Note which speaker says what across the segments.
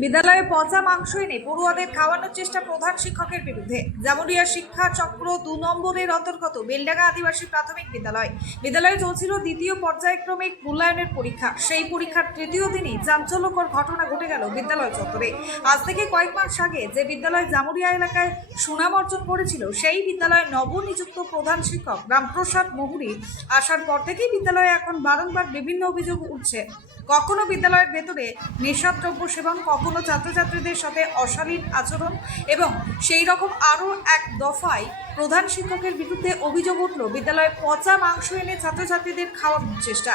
Speaker 1: বিদ্যালয়ে পচা মাংস এনে পড়ুয়াদের খাওয়ানোর চেষ্টা প্রধান শিক্ষকের বিরুদ্ধে। জামুরিয়া শিক্ষা চক্র দু নম্বরের অন্তর্গত বেলডাঙ্গা আদিবাসী প্রাথমিক বিদ্যালয়। বিদ্যালয়ে চলছিল দ্বিতীয় পর্যায়ক্রমিক মূল্যায়নের পরীক্ষা। সেই পরীক্ষার তৃতীয় দিনই চাঞ্চল্যকর ঘটনা ঘটে গেল বিদ্যালয় চত্বরে। আজ থেকে কয়েক মাস আগে যে বিদ্যালয় জামুরিয়া এলাকায় সুনাম অর্জন করেছিল, সেই বিদ্যালয়ে নবনিযুক্ত প্রধান শিক্ষক রামপ্রসাদ মহুরি আসার পর থেকেই বিদ্যালয়ে এখন বারংবার বিভিন্ন অভিযোগ উঠছে। কখনো বিদ্যালয়ের ভেতরে নেশাদ্রব্য সেবন কখনো ছাত্রছাত্রীদের সাথে অশালীন আচরণ এবং সেই রকম আরও এক দফায় প্রধান শিক্ষকের বিরুদ্ধে অভিযোগ উঠল, বিদ্যালয়ে পচা মাংস এনে ছাত্রছাত্রীদের খাওয়ানোর চেষ্টা।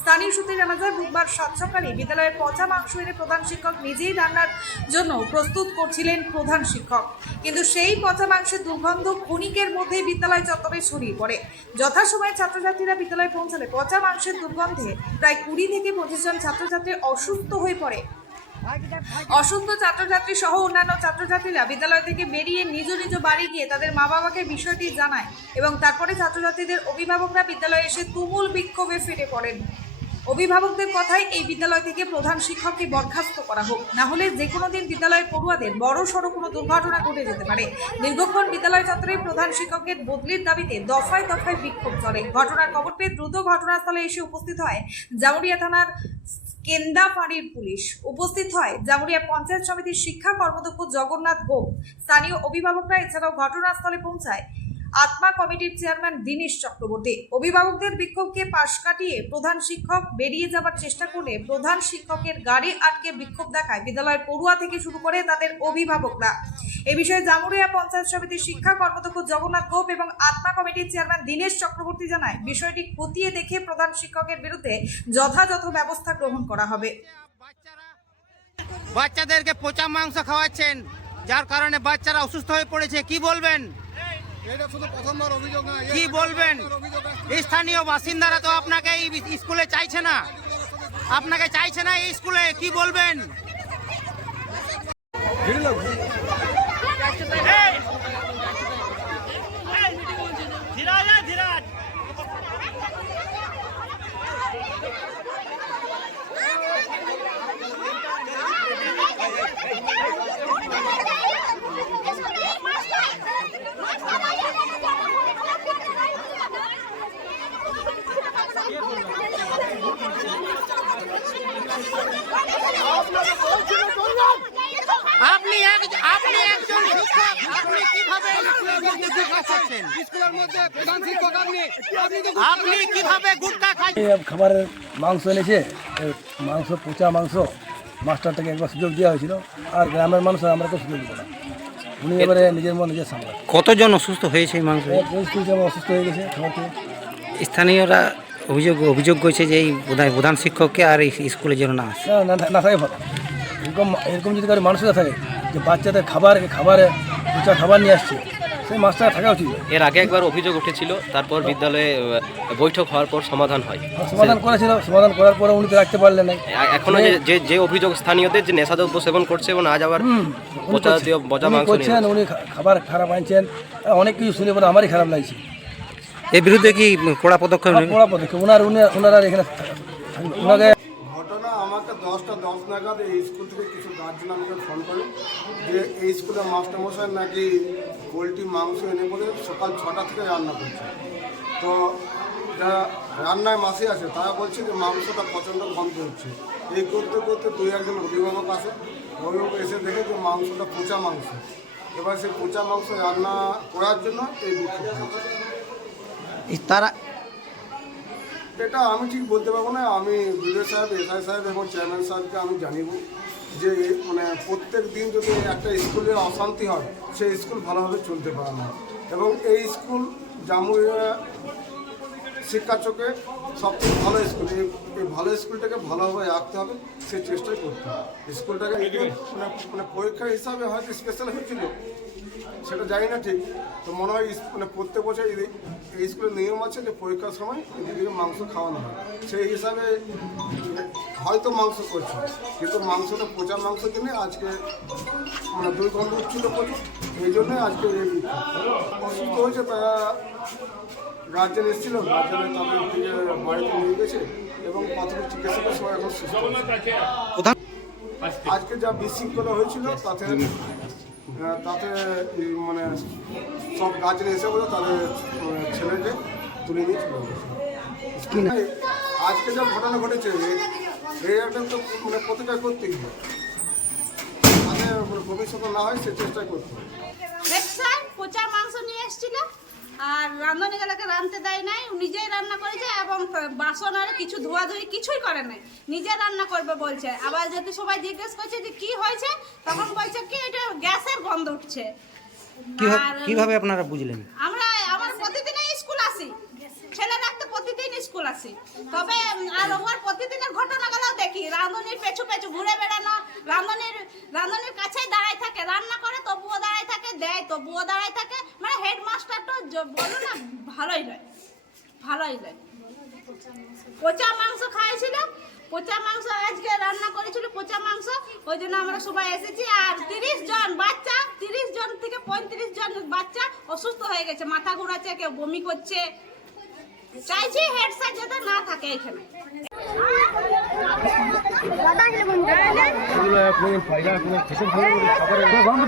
Speaker 1: স্থানীয় সূত্রে জানা যায়, বুধবার সাত সকালে বিদ্যালয়ে পচা মাংস এনে প্রধান শিক্ষক নিজেই রান্নার জন্য প্রস্তুত করছিলেন প্রধান শিক্ষক। কিন্তু সেই পচা মাংসের দুর্গন্ধ ক্ষণিকের মধ্যেই বিদ্যালয় চত্বরে ছড়িয়ে পড়ে। যথাসময়ে ছাত্রছাত্রীরা বিদ্যালয়ে পৌঁছালে পচা মাংসের দুর্গন্ধে প্রায় কুড়ি থেকে পঁচিশ জন ছাত্রছাত্রী অসুস্থ হয়ে পড়ে। অসুস্থ ছাত্রছাত্রী সহ অন্যান্য ছাত্রছাত্রীরা বিদ্যালয় থেকে বেরিয়ে নিজ নিজ বাড়ি গিয়ে তাদের মা বাবাকে বিষয়টি জানায় এবং তারপরে ছাত্রছাত্রীদের অভিভাবকরা বিদ্যালয়ে এসে তুমুল বিক্ষোভে ফিরে পড়েন। অভিভাবকদের কথায় এই বিদ্যালয় থেকে প্রধান শিক্ষককে বরখাস্ত করা হোক। না হলে যে কোনো দিন বিদ্যালয়ের পড়ুয়াদের বড় সড়ো কোনো দুর্ঘটনা ঘটে যেতে পারে। দীর্ঘক্ষণ বিদ্যালয় চত্বরে প্রধান শিক্ষকের বদলির দাবিতে দফায় দফায় বিক্ষোভ চলে। ঘটনার খবর পেয়ে দ্রুত ঘটনাস্থলে এসে উপস্থিত হয় জামুরিয়া থানার কেন্দা ফাঁড়ির পুলিশ। উপস্থিত হয় জামুরিয়া পঞ্চায়েত সমিতির শিক্ষা কর্মদক্ষ জগন্নাথ গোপ। স্থানীয় অভিভাবকরা এছাড়াও ঘটনাস্থলে পৌঁছায়। আত্মা কমিটির চেয়ারম্যান দীনেশ চক্রবর্তী। অভিভাবকদের বিক্ষোভকে পাশ কাটিয়ে প্রধান শিক্ষক বেরিয়ে যাবার চেষ্টা করলে প্রধান শিক্ষকের গাড়ি আটকে বিক্ষোভ দেখায়। বিদ্যালয়ের পড়ুয়া থেকে শুরু করে তাদের অভিভাবকরা। এ বিষয়ে জামুরিয়া পঞ্চায়েত সমিতির শিক্ষা কর্মদক্ষ জগন্নাথ গোপ এবং আত্মা কমিটির চেয়ারম্যান দীনেশ চক্রবর্তী জানায়, বিষয়টি খতিয়ে দেখে প্রধান শিক্ষকের বিরুদ্ধে যথাযথ ব্যবস্থা গ্রহণ করা হবে।
Speaker 2: বাচ্চাদেরকে পচা মাংস খাওয়াচ্ছেন, যার কারণে বাচ্চারা অসুস্থ হয়ে পড়েছে, কি বলবেন? কি বলবেন? স্থানীয় বাসিন্দারা তো আপনাকে এই স্কুলে চাইছে না। আপনাকে চাইছে না এই স্কুলে কি বলবেন এক আপনি একজন শিক্ষক আপনি কীভাবে এই স্কুলের মধ্যে গুটখা খাচ্ছেন
Speaker 3: স্কুলের মধ্যে প্রধান শিক্ষক আপনি
Speaker 2: কীভাবে
Speaker 4: খাবারের মাংস এনেছে। মাংস পচা মাংস। মাস্টারটাকে একবার সুযোগ দেওয়া হয়েছিল। আর গ্রামের মানুষ আমরা তো সুযোগ দেবো না উনি এবারে নিজের মন নিজের সামলা
Speaker 5: কতজন অসুস্থ হয়েছে এই মাংস?
Speaker 4: অসুস্থ হয়ে গেছে
Speaker 5: স্থানীয়রা অভিযোগ অভিযোগ করছে যে এই প্রধান প্রধান শিক্ষককে আর এই স্কুলে যেন না আসে।
Speaker 4: না না না থাকে ভালো এরকম এরকম যদি কারও মানুষরা থাকে যে বাচ্চাদের খাবার খাবারে পচা খাবার নিয়ে আসছে সেই মাস্টার থাকা উচিত।
Speaker 6: এর আগে একবার অভিযোগ উঠেছিল তারপর বিদ্যালয়ে বৈঠক হওয়ার পর সমাধান হয়।
Speaker 4: সমাধান করেছিল সমাধান করার পরে উনি তো রাখতে পারলেন না
Speaker 6: এখনও যে- যে অভিযোগ স্থানীয়দের যে নেশাদ্রব্য সেবন করছে এবং আজ আবার।
Speaker 4: উনি
Speaker 6: মাংস
Speaker 4: করছেন উনি খাবার খারাপ আনছেন অনেক কিছু শুনে পরে আমারই খারাপ লাগছে।
Speaker 5: এর বিরুদ্ধে কি কড়া পদক্ষেপ?
Speaker 4: পড়া পদক্ষেপ ওনার উনি ওনারা এখানে ওনাকে
Speaker 3: ঘটনা আমাকে দশটা দশ নাগাদ এই স্কুল থেকে কিছু গার্জেন আমাকে ফোন করে যে এই স্কুলে মাস্টারমশাই নাকি পোলট্রি মাংস এনে বলে সকাল ছটা থেকে রান্না করছে। তো যারা রান্নায় মাসে আছে তারা বলছে যে মাংসটা প্রচণ্ড গন্ধ হচ্ছে। এই করতে করতে দুই একজন অভিভাবক আসে। অভিভাবক এসে দেখে যে মাংসটা পচা মাংস। এবার সেই পচা মাংস রান্না করার জন্য এই
Speaker 2: তারা
Speaker 3: এটা আমি ঠিক বলতে পারব না। আমি বিজয় সাহেব এসআই সাহেব এবং চেয়ারম্যান সাহেবকে আমি জানিব যে মানে প্রত্যেক দিন যদি একটা স্কুলে অশান্তি হয় সেই স্কুল ভালোভাবে চলতে পারে না। এবং এই স্কুল জামুরিয়া শিক্ষা চোখে সবথেকে ভালো স্কুল। এই এই ভালো স্কুলটাকে ভালোভাবে রাখতে হবে সেই চেষ্টাই করতে হবে। স্কুলটাকে মানে মানে পরীক্ষা হিসাবে হয়তো স্পেশাল হয়েছিল সেটা জানি না ঠিক। তো মনে হয় মানে প্রত্যেক বছর এই- স্কুলের নিয়ম আছে যে পরীক্ষার সময় এদিকে মাংস খাওয়ানো হয়। সেই হিসাবে হয়তো মাংস করছে কিন্তু মাংসটা পচা মাংস কিনে আজকে মানে দুই ঘণ্টা উঠছিল প্রচুর। এই জন্য আজকে। অসুস্থ হয়েছে তারা গার্জেন এসেছিল গার্জেনের তাদের বাড়িতে নিয়ে গেছে এবং প্রাথমিক চিকিৎসকের সবাই এখন সুস্থ আজকে যা বিশৃঙ্খলা হয়েছিল তাতে তাতে মানে সব গার্জেন এসে বলে তাদের ছেলেকে তুলে নিয়ে চলে গেছে আজকে যা ঘটনা ঘটেছে এই- একটা তো মানে প্রতিকার করতেই হবে। মানে ভবিষ্যতে না হয় সে চেষ্টা করতে হবে।
Speaker 7: পচা মাংস নিয়ে এসেছিল। আর রাঁধুনি গেলাকে রাঁধতে দেয় নাই নিজেই রান্না করেছে এবং বাসন আর কিছু ধোয়াধুয়ি কিছুই করে নাই। নিজে রান্না করবে বলছে। আবার যদি সবাই জিজ্ঞেস করছে যে কি হয়েছে তখন বলছে কি এটা গ্যাসের গন্ধ উঠছে।
Speaker 5: কীভাবে
Speaker 7: আর
Speaker 5: আপনারা বুঝলেন?
Speaker 7: আমার প্রতিদিনই স্কুল আসি ছেলে রাখতে প্রতিদিন স্কুল আসি তবে আর ওর প্রতিদিনের ঘটনাগুলো দেখি। রাঁধুনির পেছু পেছু ঘুরে বেড়ানো, রাঁধুনির রাঁধুনির কাছেই দাঁড়ায় থাকে, রান্না করে, তবুও দাঁড়ায় থাকে, দেয়, তবুও দাঁড়ায় থাকে। মানে হেডমাস্টার তো বলো না, ভালোই নয় ভালোই নয় পচা মাংস খাইছিল, পচা মাংস আজকে রান্না করেছিল পচা মাংস। ওই জন্য আমরা সবাই এসেছি। আর তিরিশ জন বাচ্চা, তিরিশ জন থেকে পঁয়ত্রিশ জন বাচ্চা অসুস্থ হয়ে গেছে। মাথা ঘোরাচ্ছে, কেউ বমি করছে। চাইছি হেড স্যার যাতে না থাকে এখানে
Speaker 8: বন্ধ